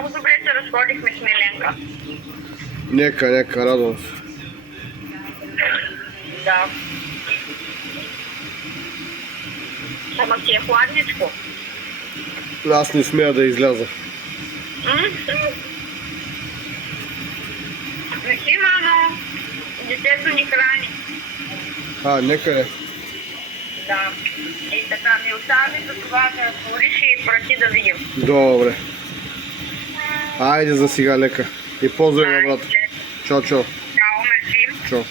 Много добре се разходихме с Миленка. Нека, радвам се. Да. Ама си е хладничко. Аз не смея да изляза. Не си, мамо. Детето ни храни. Нека е. Да. И така ми остави за това да отвориш и прати да видим. Добре. Айде за сега, лека. И поздрави на брата. Чао. Чао, мерси. Чао.